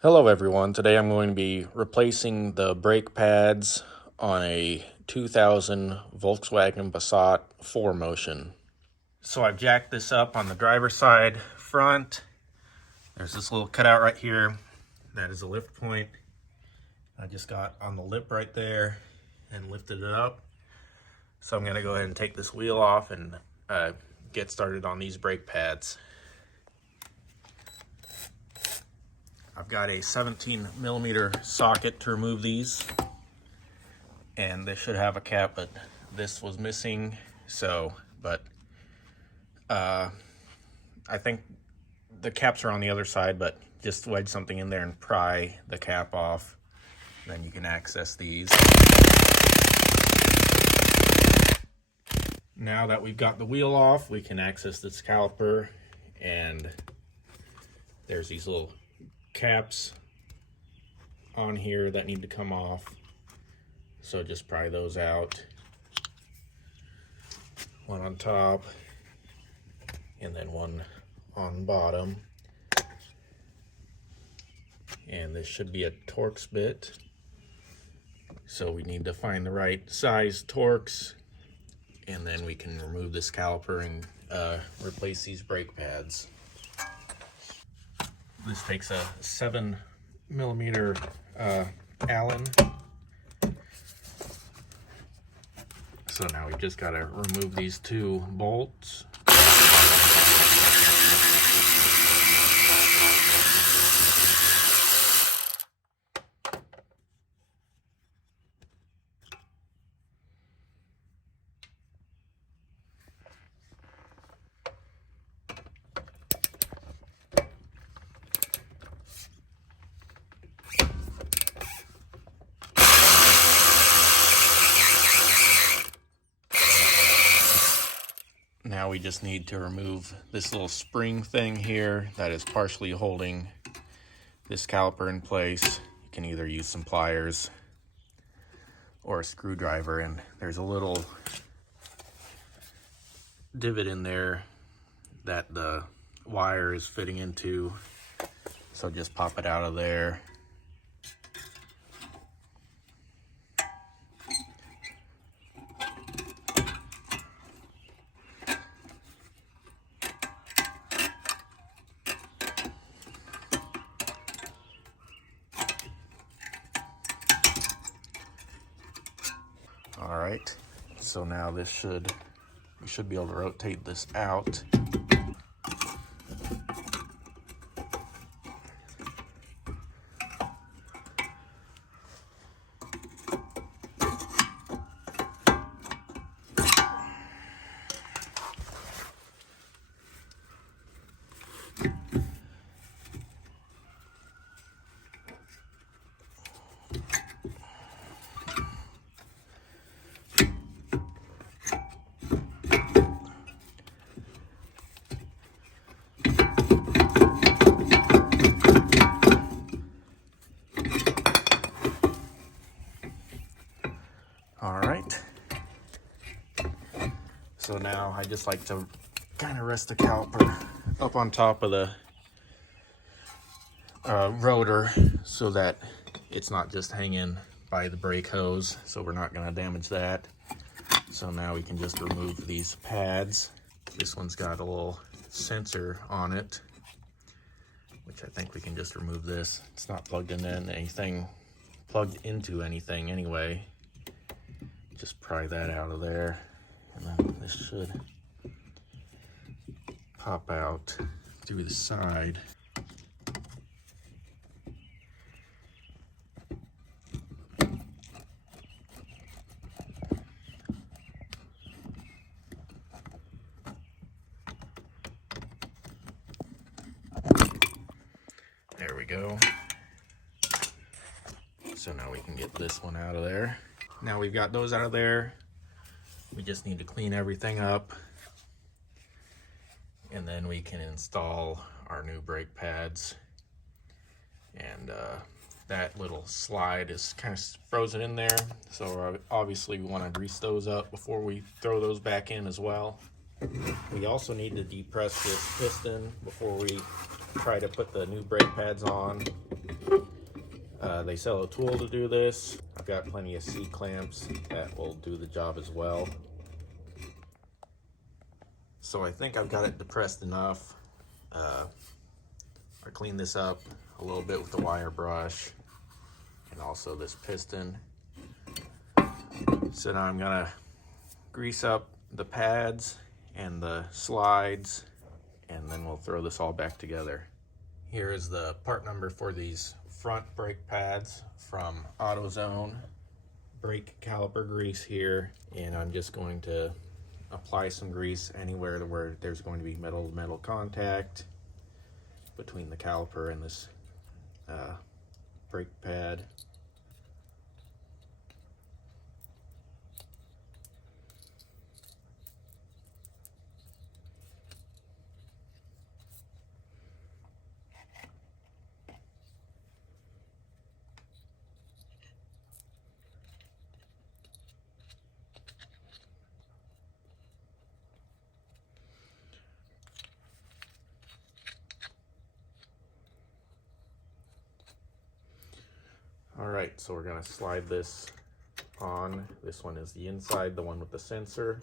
Hello everyone, today I'm going to be replacing the brake pads on a 2000 Volkswagen Passat 4Motion. So I've jacked this up on the driver's side front. There's this little cutout right here. That is a lift point. I just got on the lip right there and lifted it up. So I'm going to go ahead and take this wheel off and get started on these brake pads. I've got a 17 millimeter socket to remove these, and they should have a cap, but this was missing. I think the caps are on the other side, but just wedge something in there and pry the cap off. Then you can access these. Now that we've got the wheel off, we can access this caliper, and there's these little caps on here that need to come off, so just pry those out. One on top and then one on bottom, and this should be a Torx bit, so we need to find the right size Torx, and then we can remove this caliper and replace these brake pads. This takes a 7 millimeter Allen. So now we just got to remove these two bolts. Now we just need to remove this little spring thing here that is partially holding this caliper in place. You can either use some pliers or a screwdriver, and there's a little divot in there that the wire is fitting into, so just pop it out of there. All right, so now we should be able to rotate this out. All right, so now I just like to kind of rest the caliper up on top of the rotor so that it's not just hanging by the brake hose, so we're not going to damage that. So now we can just remove these pads. This one's got a little sensor on it, which I think we can just remove this. It's not plugged into anything anyway. Just pry that out of there, and then this should pop out through the side. There we go. So now we can get this one out of there. Now we've got those out of there, we just need to clean everything up, and then we can install our new brake pads. And that little slide is kind of frozen in there, so obviously we want to grease those up before we throw those back in as well. We also need to depress this piston before we try to put the new brake pads on. They sell a tool to do this. I've got plenty of C-clamps that will do the job as well. So I think I've got it depressed enough. I cleaned this up a little bit with the wire brush and also this piston. So now I'm gonna grease up the pads and the slides, and then we'll throw this all back together. Here is the part number for these front brake pads from AutoZone. Brake caliper grease here, and I'm just going to apply some grease anywhere where there's going to be metal-to-metal contact between the caliper and this brake pad. All right, so we're gonna slide this on. This one is the inside, the one with the sensor.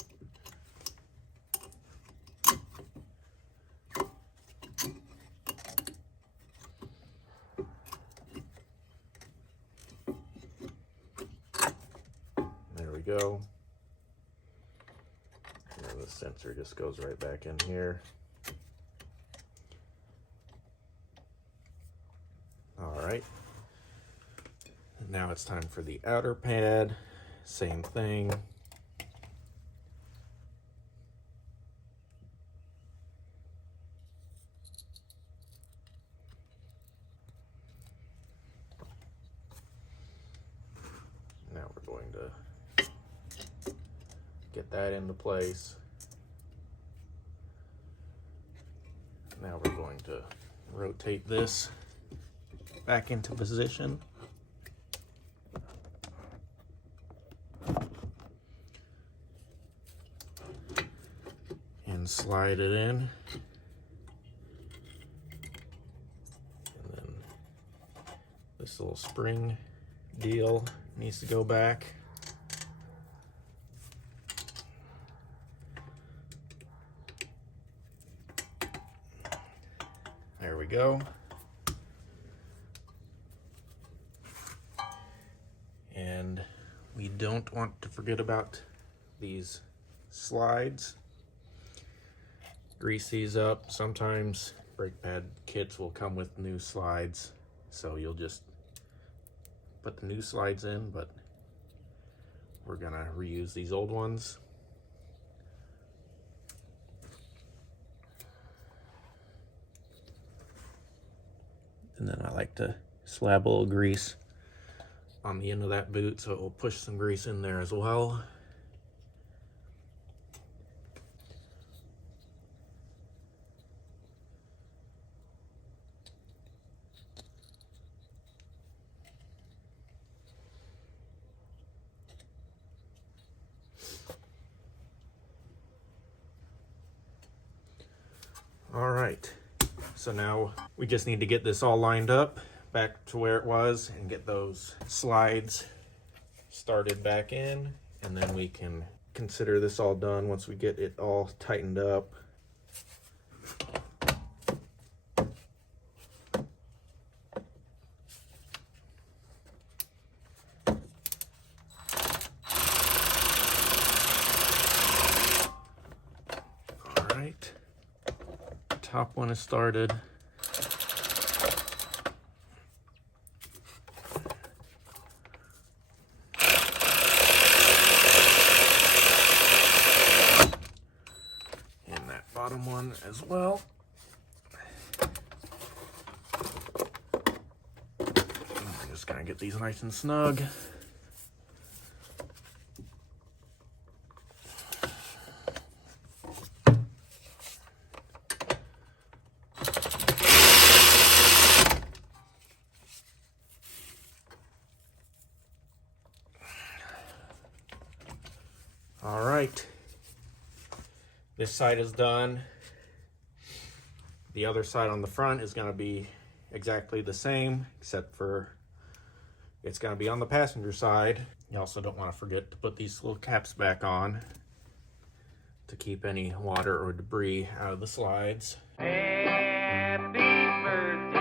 There we go. And then the sensor just goes right back in here. All right. Now it's time for the outer pad. Same thing. Now we're going to get that into place. Now we're going to rotate this back into position. And slide it in. And then this little spring deal needs to go back. There we go. And we don't want to forget about these slides. Grease these up. Sometimes brake pad kits will come with new slides, so you'll just put the new slides in, but we're gonna reuse these old ones. And then I like to slab a little grease on the end of that boot, so it will push some grease in there as well. All right, so now we just need to get this all lined up back to where it was and get those slides started back in, and then we can consider this all done once we get it all tightened up. All right, top one is started. Bottom one as well. I'm just gonna get these nice and snug. All right. This side is done. The other side on the front is going to be exactly the same, except for It's going to be on the passenger side. You also don't want to forget to put these little caps back on to keep any water or debris out of the slides. Happy birthday.